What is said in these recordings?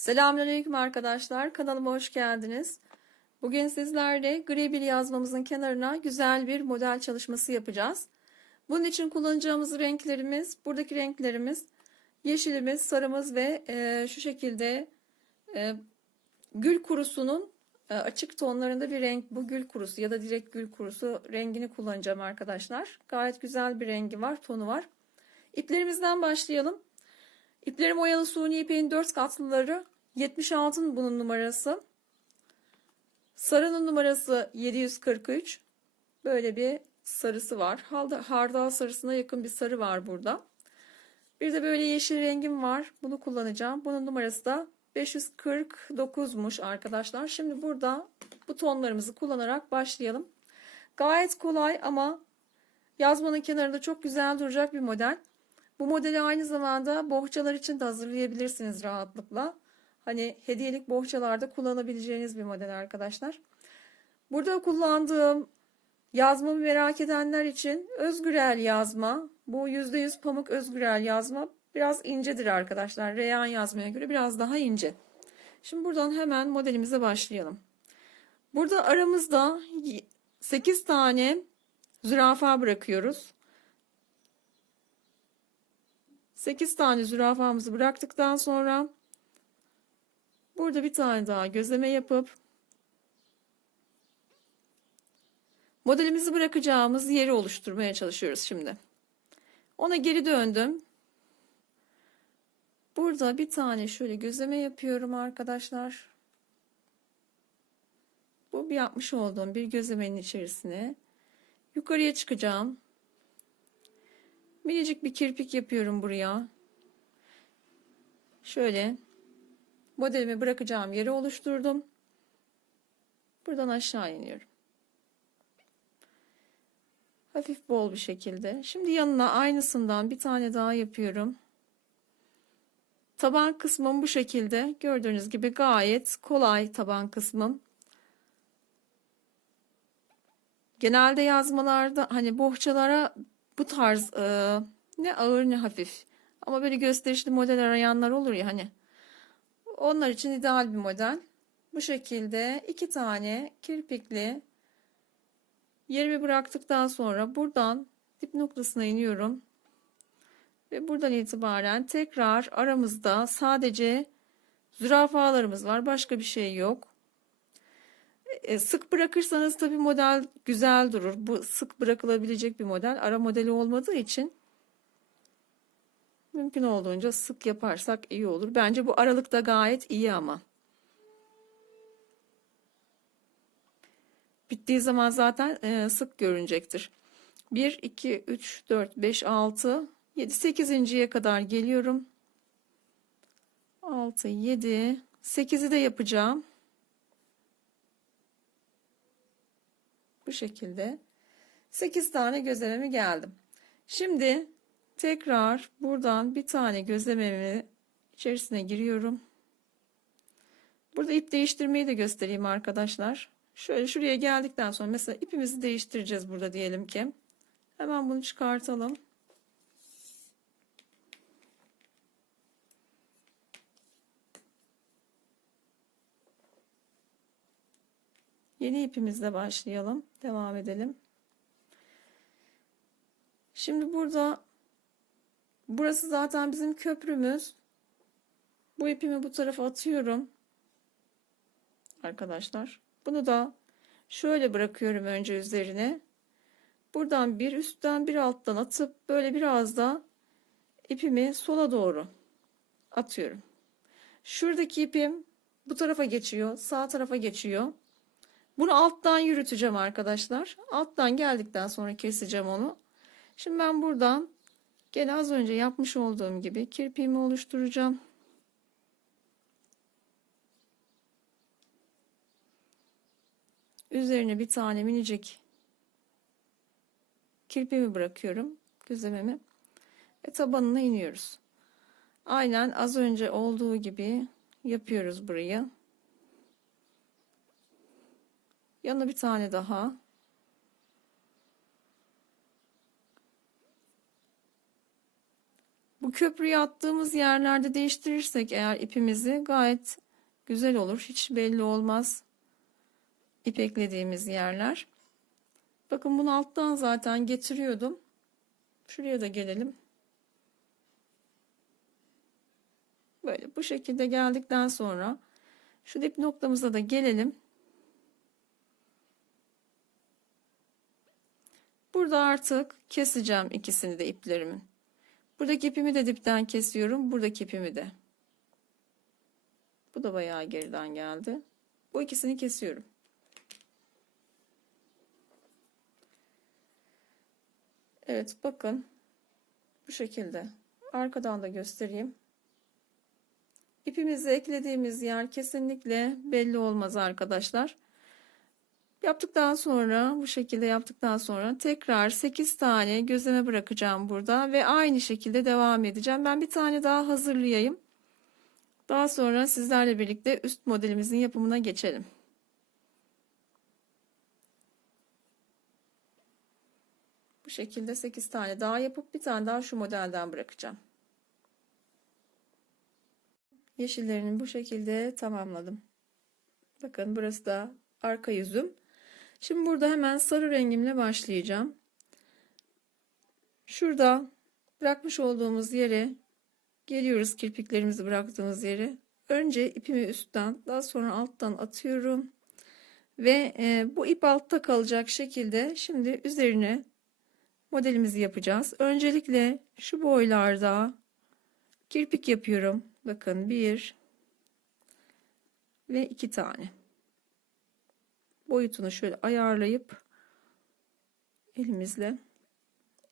Selamünaleyküm arkadaşlar. Kanalıma hoş geldiniz. Bugün sizlerle gri bir yazmamızın kenarına güzel bir model çalışması yapacağız. Bunun için kullanacağımız renklerimiz, buradaki renklerimiz yeşilimiz, sarımız ve e, şu şekilde e, gül kurusunun e, açık tonlarında bir renk. Bu gül kurusu ya da direkt gül kurusu rengini kullanacağım arkadaşlar. Gayet güzel bir rengi var, tonu var. İplerimizden başlayalım. İplerim oyalı suni ipeğin 4 katlıları 76'nın bunun numarası. Sarının numarası 743. Böyle bir sarısı var. Hardal sarısına yakın bir sarı var burada. Bir de böyle yeşil rengim var. Bunu kullanacağım. Bunun numarası da 549'muş arkadaşlar. Şimdi burada bu tonlarımızı kullanarak başlayalım. Gayet kolay ama yazmanın kenarında çok güzel duracak bir model. Bu modeli aynı zamanda bohçalar için de hazırlayabilirsiniz rahatlıkla. Hani hediyelik bohçalarda kullanabileceğiniz bir model arkadaşlar. Burada kullandığım yazmamı merak edenler için özgürel yazma. Bu %100 pamuk özgürel yazma. Biraz incedir arkadaşlar. Reyan yazmaya göre biraz daha ince. Şimdi buradan hemen modelimize başlayalım. Burada aramızda 8 tane zürafa bırakıyoruz. 8 tane zürafamızı bıraktıktan sonra burada bir tane daha gözleme yapıp modelimizi bırakacağımız yeri oluşturmaya çalışıyoruz şimdi. Ona geri döndüm. Burada bir tane şöyle gözleme yapıyorum arkadaşlar. Bu bir yapmış olduğum bir gözlemenin içerisine yukarıya çıkacağım. Minicik bir kirpik yapıyorum buraya. Şöyle modelimi bırakacağım yeri oluşturdum. Buradan aşağı iniyorum. Hafif bol bir şekilde. Şimdi yanına aynısından bir tane daha yapıyorum. Taban kısmım bu şekilde. Gördüğünüz gibi gayet kolay taban kısmım. Genelde yazmalarda hani bohçalara bu tarz e, ne ağır ne hafif ama böyle gösterişli model arayanlar olur ya hani onlar için ideal bir model. Bu şekilde iki tane kirpikli yerimi bıraktıktan sonra buradan dip noktasına iniyorum. Ve buradan itibaren tekrar aramızda sadece zürafalarımız var. Başka bir şey yok. E, sık bırakırsanız tabi model güzel durur. Bu sık bırakılabilecek bir model. Ara modeli olmadığı için mümkün olduğunca sık yaparsak iyi olur. Bence bu aralıkta gayet iyi ama. Bittiği zaman zaten e, sık görünecektir. 1, 2, 3, 4, 5, 6, 7, 8.ye kadar geliyorum. 6, 7, 8'i de yapacağım. Bu şekilde 8 tane gözlememi geldim. Şimdi tekrar buradan bir tane gözlememi içerisine giriyorum. Burada ip değiştirmeyi de göstereyim arkadaşlar. Şöyle şuraya geldikten sonra mesela ipimizi değiştireceğiz burada diyelim ki. Hemen bunu çıkartalım. Yeni ipimizle başlayalım. Devam edelim. Şimdi burada burası zaten bizim köprümüz. Bu ipimi bu tarafa atıyorum. Arkadaşlar. Bunu da şöyle bırakıyorum önce üzerine. Buradan bir üstten bir alttan atıp böyle biraz da ipimi sola doğru atıyorum. Şuradaki ipim bu tarafa geçiyor, sağ tarafa geçiyor. Bunu alttan yürüteceğim arkadaşlar. Alttan geldikten sonra keseceğim onu. Şimdi ben buradan gene az önce yapmış olduğum gibi kirpiğimi oluşturacağım. Üzerine bir tane minicik kirpiğimi bırakıyorum. Gözlememi. Ve tabanına iniyoruz. Aynen az önce olduğu gibi yapıyoruz burayı. Yanına bir tane daha. Bu köprüyü attığımız yerlerde değiştirirsek eğer ipimizi gayet güzel olur. Hiç belli olmaz ip eklediğimiz yerler. Bakın bunu alttan zaten getiriyordum. Şuraya da gelelim. Böyle bu şekilde geldikten sonra şu dip noktamıza da gelelim. Burada artık keseceğim ikisini de iplerimin. Buradaki ipimi de dipten kesiyorum. Buradaki ipimi de. Bu da bayağı geriden geldi. Bu ikisini kesiyorum. Evet bakın. Bu şekilde. Arkadan da göstereyim. İpimizi eklediğimiz yer kesinlikle belli olmaz arkadaşlar. Yaptıktan sonra bu şekilde yaptıktan sonra tekrar 8 tane gözleme bırakacağım burada ve aynı şekilde devam edeceğim. Ben bir tane daha hazırlayayım. Daha sonra sizlerle birlikte üst modelimizin yapımına geçelim. Bu şekilde 8 tane daha yapıp bir tane daha şu modelden bırakacağım. Yeşillerini bu şekilde tamamladım. Bakın burası da arka yüzüm. Şimdi burada hemen sarı rengimle başlayacağım. Şurada bırakmış olduğumuz yere geliyoruz kirpiklerimizi bıraktığımız yere. Önce ipimi üstten daha sonra alttan atıyorum. Ve e, bu ip altta kalacak şekilde şimdi üzerine modelimizi yapacağız. Öncelikle şu boylarda kirpik yapıyorum. Bakın bir ve iki tane. Boyutunu şöyle ayarlayıp elimizle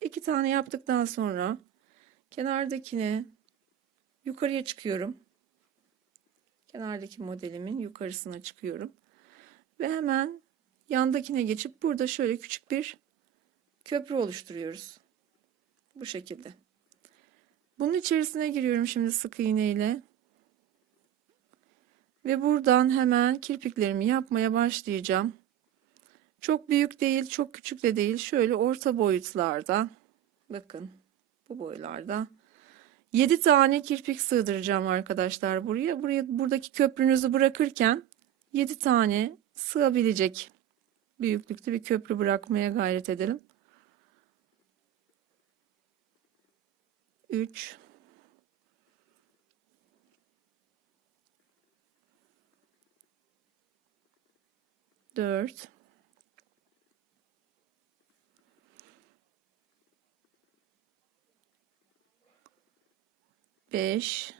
iki tane yaptıktan sonra kenardakine yukarıya çıkıyorum. Kenardaki modelimin yukarısına çıkıyorum. Ve hemen yandakine geçip burada şöyle küçük bir köprü oluşturuyoruz. Bu şekilde. Bunun içerisine giriyorum şimdi sık iğne ile. Ve buradan hemen kirpiklerimi yapmaya başlayacağım. Çok büyük değil, çok küçük de değil. Şöyle orta boyutlarda. Bakın bu boylarda. 7 tane kirpik sığdıracağım arkadaşlar buraya. Buraya buradaki köprünüzü bırakırken 7 tane sığabilecek büyüklükte bir köprü bırakmaya gayret edelim. 3 4 5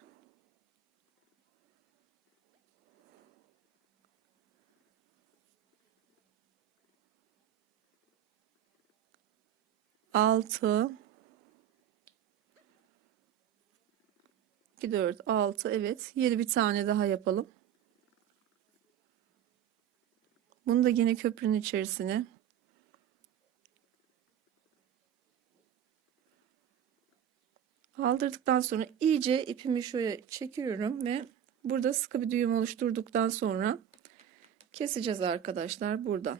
6 2 4 6 evet. 7 bir tane daha yapalım. Bunu da yine köprünün içerisine aldırdıktan sonra iyice ipimi şöyle çekiyorum ve burada sıkı bir düğüm oluşturduktan sonra keseceğiz arkadaşlar buradan.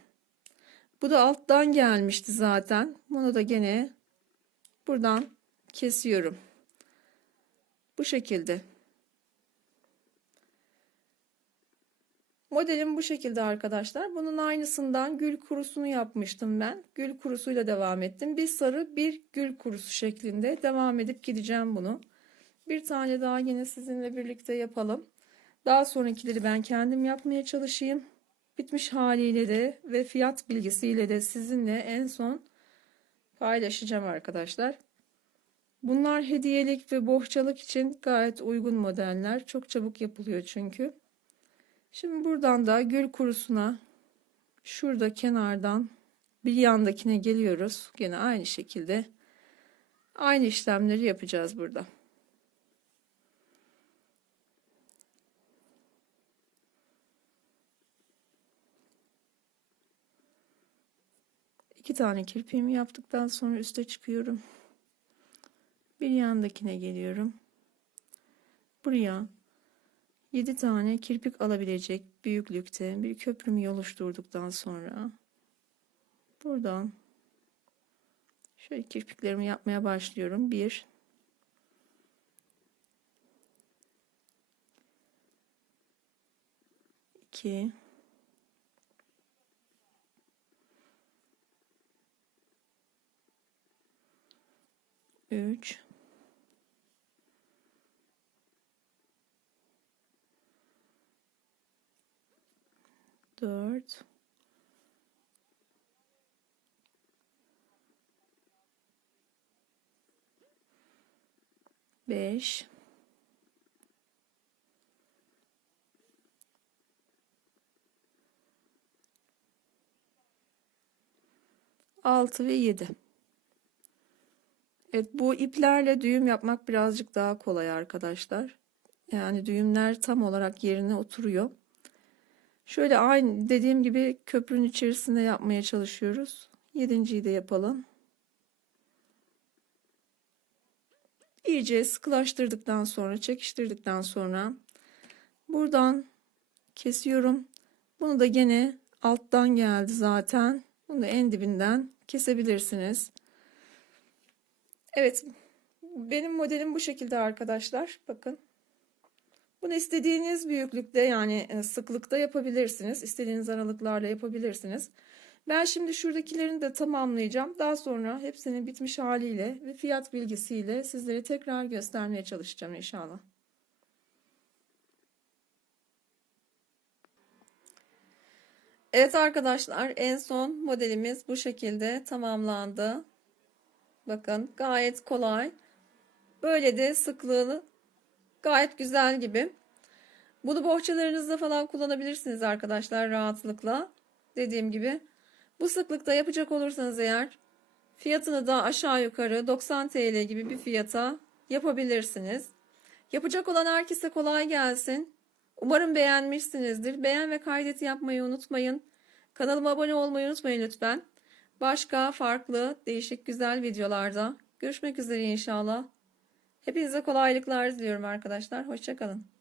Bu da alttan gelmişti zaten. Bunu da gene buradan kesiyorum. Bu şekilde. Modelim bu şekilde arkadaşlar. Bunun aynısından gül kurusunu yapmıştım ben. Gül kurusuyla devam ettim. Bir sarı bir gül kurusu şeklinde devam edip gideceğim bunu. Bir tane daha yine sizinle birlikte yapalım. Daha sonrakileri ben kendim yapmaya çalışayım. Bitmiş haliyle de ve fiyat bilgisiyle de sizinle en son paylaşacağım arkadaşlar. Bunlar hediyelik ve bohçalık için gayet uygun modeller. Çok çabuk yapılıyor çünkü. Şimdi buradan da gül kurusuna şurada kenardan bir yandakine geliyoruz. Gene aynı şekilde aynı işlemleri yapacağız burada. İki tane kirpiğimi yaptıktan sonra üste çıkıyorum. Bir yandakine geliyorum. Buraya 7 tane kirpik alabilecek büyüklükte bir köprümü oluşturduktan sonra buradan şöyle kirpiklerimi yapmaya başlıyorum. 1 2 3 4 5 6 ve 7. Evet bu iplerle düğüm yapmak birazcık daha kolay arkadaşlar. Yani düğümler tam olarak yerine oturuyor. Şöyle aynı dediğim gibi köprünün içerisinde yapmaya çalışıyoruz. Yedinciyi de yapalım. İyice sıkılaştırdıktan sonra, çekiştirdikten sonra buradan kesiyorum. Bunu da gene alttan geldi zaten. Bunu da en dibinden kesebilirsiniz. Evet. Benim modelim bu şekilde arkadaşlar. Bakın. Bunu istediğiniz büyüklükte yani e, sıklıkta yapabilirsiniz. İstediğiniz aralıklarla yapabilirsiniz. Ben şimdi şuradakilerini de tamamlayacağım. Daha sonra hepsinin bitmiş haliyle ve fiyat bilgisiyle sizlere tekrar göstermeye çalışacağım inşallah. Evet arkadaşlar en son modelimiz bu şekilde tamamlandı. Bakın gayet kolay. Böyle de sıklığı gayet güzel gibi. Bunu bohçalarınızda falan kullanabilirsiniz arkadaşlar rahatlıkla. Dediğim gibi. Bu sıklıkta yapacak olursanız eğer fiyatını da aşağı yukarı 90 TL gibi bir fiyata yapabilirsiniz. Yapacak olan herkese kolay gelsin. Umarım beğenmişsinizdir. Beğen ve kaydet yapmayı unutmayın. Kanalıma abone olmayı unutmayın lütfen. Başka farklı, değişik, güzel videolarda görüşmek üzere inşallah. Hepinize kolaylıklar diliyorum arkadaşlar. Hoşçakalın.